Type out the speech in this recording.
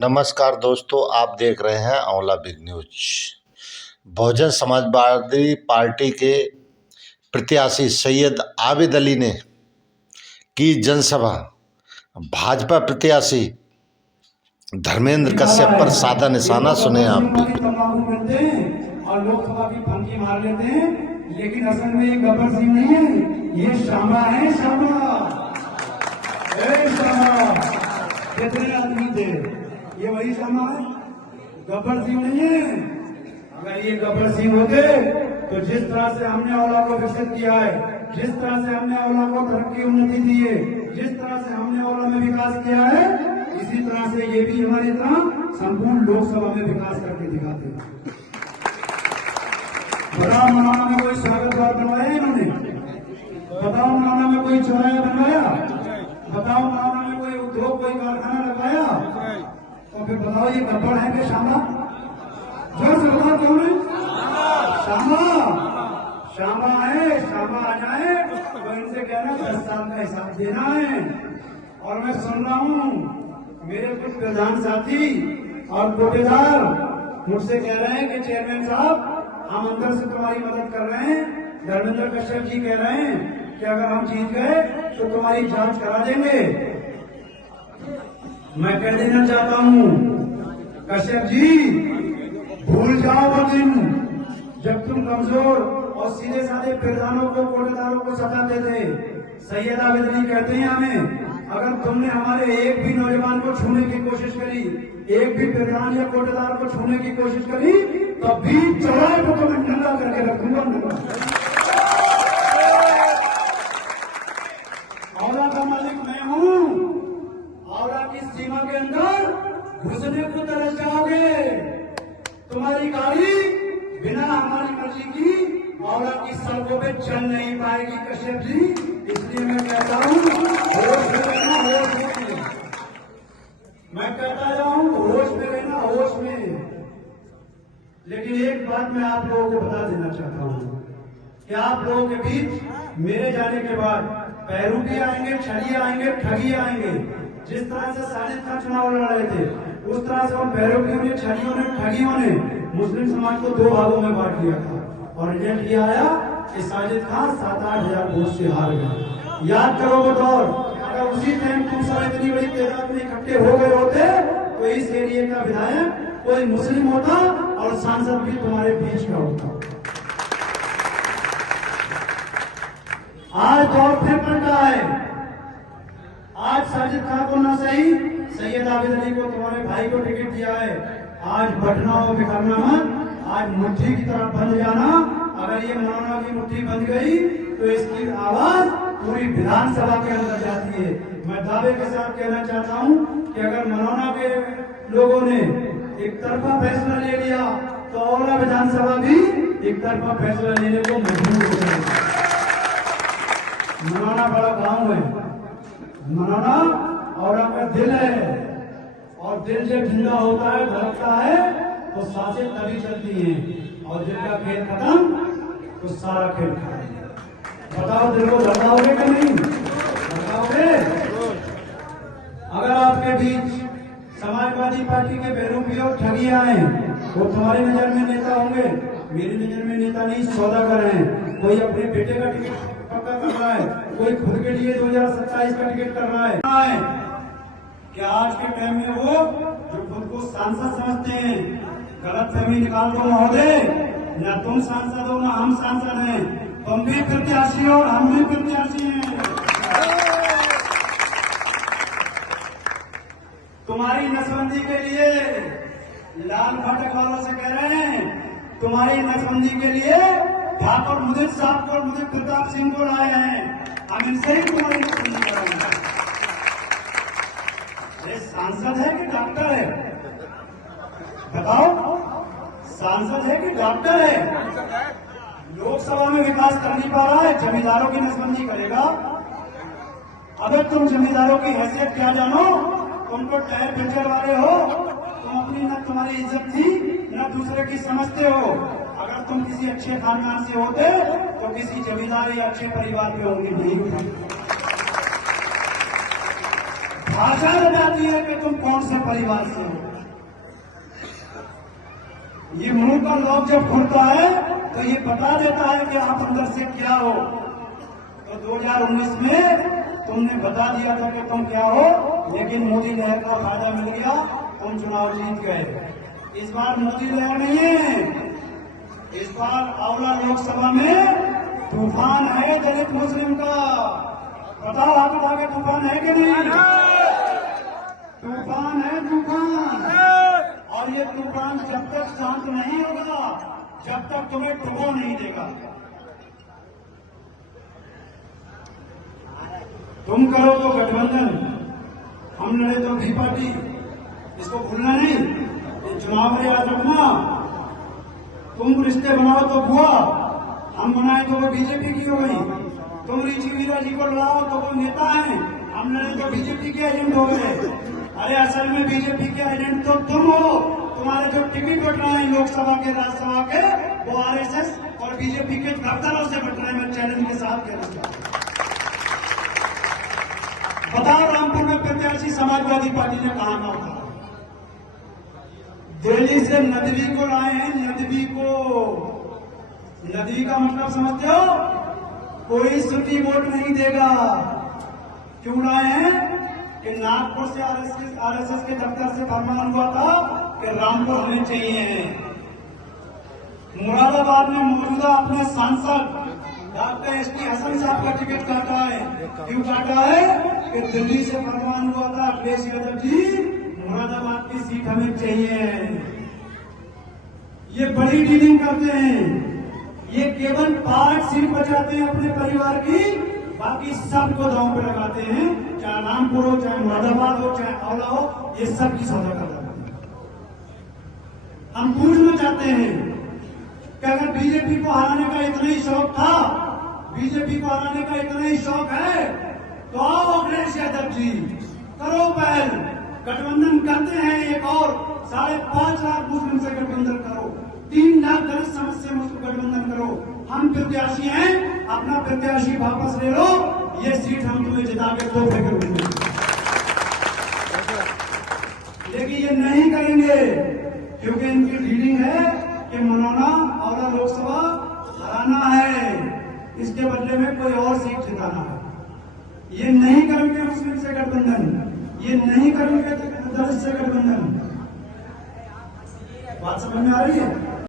नमस्कार दोस्तों, आप देख रहे हैं आंवला big news. Bahujan Samajwadi party के प्रत्याशी सैयद आबिद अली ने की जनसभा। भाजपा प्रत्याशी धर्मेंद्र कश्यप पर साधा निशाना। सुने आप भी। और लोकसभा की फंकी मार लेते हैं, लेकिन असल में ये गब्बर सिंह नहीं है, ये शामा है। शामा कितने आदमी थे, ये वही शामा है, गब्बर सिंह नहीं है। अगर ये गब्बर सिंह होते तो जिस तरह से हमने आंवला को विकसित किया है, जिस तरह से हमने आंवला को तरक्की उन्नति दी है, जिस तरह से हमने आंवला में विकास किया है, इसी तरह से ये भी हमारी तरह संपूर्ण लोकसभा में विकास करके दिखाते हैं। बताओ मनाना में कोई स्वागत द्वार बनवाया इन्होंने? बताओ मनाना में कोई चौराहा बनवाया? बताओ मनाना में कोई उद्योग, कोई कारखाना लगाया? तो फिर बताओ ये गब्बर है कि शामा? जो सरकार कौन है? शामा है। शामा आ जाए तो इनसे कहना 10 साल का हिसाब देना है। और मैं सुन रहा हूँ मेरे कुछ प्रधान साथी और कोटेदार मुझसे कह रहे हैं कि चेयरमैन साहब, हम अंदर से तुम्हारी मदद कर रहे हैं। धर्मेंद्र कश्यप जी कह रहे हैं कि अगर हम जीत गए तो तुम्हारी जांच करा देंगे। मैं कह देना चाहता हूँ, कश्यप जी, भूल जाओ वो दिन जब तुम कमजोर और सीधे साधे प्रधानों को, कोटेदारों को सताते थे। सैयद आबिद अली कहते हैं हमें, अगर तुमने हमारे एक भी नौजवान को छूने की कोशिश करी, एक भी प्रधान या कोटेदार को छूने की कोशिश करी, तो बीच चौराहे को तुम्हें नंगा करके रखूंगा। आंवला का मालिक मैं हूँ। आंवला की सीमा के अंदर घुसने को तरस जाओगे। तुम्हारी गाड़ी बिना हमारी मर्जी की आंवला की सड़कों पे चल नहीं पाएगी कश्यप जी। इसलिए मैं कहता हूँ होश में रहना, होश में। मैं कहता जाऊँ होश में रहना, होश में। लेकिन एक बात मैं आप लोगों को बता देना चाहता हूँ कि आप लोगों के बीच मेरे जाने के बाद पैरू भी आएंगे, छड़िए आएंगे, ठगी आएंगे। जिस तरह से साजिद खान चुनाव लड़ रहे थे, उस तरह से उन पैरोगियों ने, छड़ियों ने, ठगियों ने मुस्लिम समाज को 2 भागों में बांट लिया था। और रिजल्ट ये आया कि साजिद खान 7-8 हजार वोट से हार गया। याद करो वो दौर। अगर उसी टाइम तुम सब इतनी बड़ी तादाद में इकट्ठे हो गए होते तो इस एरिया का विधायक कोई मुस्लिम होता और सांसद भी तुम्हारे बीच का होता। आज दौर फिर पलटा है। आज साजिद खान को ना सही, सैयद आबिद अली को, तुम्हारे भाई को टिकट दिया है। आज बटना और बिखरना मत, आज मुट्ठी की तरफ बंध जाना। अगर ये मौलाना की मुट्ठी बंध गई तो इसकी आवाज पूरी विधानसभा के अंदर जाती है। मैं दावे के साथ कहना चाहता हूं कि अगर मौलाना के लोगों ने एक तरफा फैसला ले लिया तो आंवला विधानसभा भी एक तरफा फैसला लेने को मजबूर हो जाएगी। मौलाना बड़ा गांव है, मौलाना आंवला का दिल है, और दिल जब जिंदा होता है, धड़कता है, तो सांसें तभी चलती हैं। और दिल का खेल खत्म तो सारा खेल खत्म। बताओ दिल को धड़काओगे कि नहीं धड़काओगे? अगर आपके बीच समाजवादी पार्टी के बेरूपी और ठगी आए, वो तुम्हारी नजर में नेता होंगे, मेरी नजर में नेता नहीं, सौदागर हैं। कोई अपने बेटे का टिकट पक्का कर रहा है, कोई खुद के लिए 2027 का टिकट कर रहा है। कि आज के टाइम में वो जो खुद को सांसद समझते हैं, गलत फहमी निकाल दो महोदय, न तुम सांसद हो, न हम सांसद हैं। तुम भी प्रत्याशी हो और हम भी प्रत्याशी हैं। तुम्हारी नसबंदी के लिए लाल फाटक वालों से कह रहे हैं, तुम्हारी नसबंदी के लिए ठाकुर मुदित साहब को, मुदित प्रताप सिंह को लाए हैं। हम इनसे ही तुम्हारी नसबंदी करेंगे। सांसद है कि डॉक्टर है? बताओ, सांसद है कि डॉक्टर है? लोकसभा में विकास कर नहीं पा रहा है, जमींदारों की नसबंदी करेगा। अगर तुम जमींदारों की हैसियत क्या जानो, तुम तो टायर पंचर वाले हो। तुम अपनी, न तुम्हारी इज्जत थी, न दूसरे की समझते हो। अगर तुम किसी अच्छे खानदान से होते तो किसी जमींदार या अच्छे परिवार में होंगे नहीं। भाषा बताती है कि तुम कौन से परिवार से हो। ये मुंह का लॉक जब खुलता है तो ये बता देता है कि आप अंदर से क्या हो। तो 2019 में तुमने बता दिया था कि तुम क्या हो, लेकिन मोदी लहर का फायदा मिल गया, तुम चुनाव जीत गए। इस बार मोदी लहर नहीं है, इस बार आंवला लोकसभा में तूफान है दलित मुस्लिम का। बताओ हाथ उठा के, तूफान है कि नहीं? तूफान है, तूफान। और ये तूफान जब तक शांत नहीं होगा, जब तक तुम्हें डुबो नहीं देगा। तुम करो तो गठबंधन, हम लड़े तो भी पार्टी, इसको भूलना नहीं। ये चुनाव में याद रखना। तुम रिश्ते बनाओ तो बुआ, हम बनाए तो वो बीजेपी की हो गई। तुम ऋषि वीरा जी को लड़ाओ तो वो नेता है, हम लड़े तो बीजेपी के एजेंट हो गए। अरे असल में बीजेपी के एजेंट तो तुम हो। तुम्हारे जो टिकट बट रहे हैं लोकसभा के, राज्यसभा के, वो आरएसएस और बीजेपी के दफ्तरों से बट रहे हैं। मैं चैलेंज के साथ कहना चाहता हूं। बताओ रामपुर में प्रत्याशी समाजवादी पार्टी ने कहा ना उठा? दिल्ली से नदवी को लाए हैं, नदवी को। नदवी का मतलब समझते हो? कोई सुटी वोट नहीं देगा। क्यों लाए हैं? कि नागपुर से आरएसएस के दफ्तर से फरमान हुआ था कि रामपुर होने चाहिए। मुरादाबाद में मौजूदा अपने सांसद डॉक्टर एसटी हसन साहब का टिकट काटा है। क्यों काटा है? कि दिल्ली से फरमान हुआ था, अखिलेश यादव जी मुरादाबाद की सीट हमें चाहिए। ये बड़ी डीलिंग करते हैं। ये केवल 5 सीट बचाते हैं अपने परिवार की, बाकी सबको दांव पे लगाते हैं। चाहे रामपुर हो, चाहे मुरादाबाद हो, चाहे आंवला हो, ये सब की सौदा कर रहे हैं। हम पूछना चाहते हैं कि अगर बीजेपी को हराने का इतना ही शौक था, बीजेपी को हराने का इतना ही शौक है, तो आओ अखिलेश यादव जी, करो पहल, गठबंधन करते हैं। एक और 5.5 लाख मुस्लिम से गठबंधन करो, 3 लाख दलित समाज से गठबंधन करो। हम प्रत्याशी हैं, अपना प्रत्याशी वापस ले लो, ये सीट हम तुम्हें जिता के तोहफे करेंगे। लेकिन ये नहीं करेंगे क्योंकि इनकी डीलिंग है कि मनोना आंवला लोकसभा हराना है, इसके बदले में कोई और सीट जिताना है। ये नहीं करेंगे मुस्लिम से गठबंधन, ये नहीं करेंगे दलित से गठबंधन। बात समझ में आ रही है?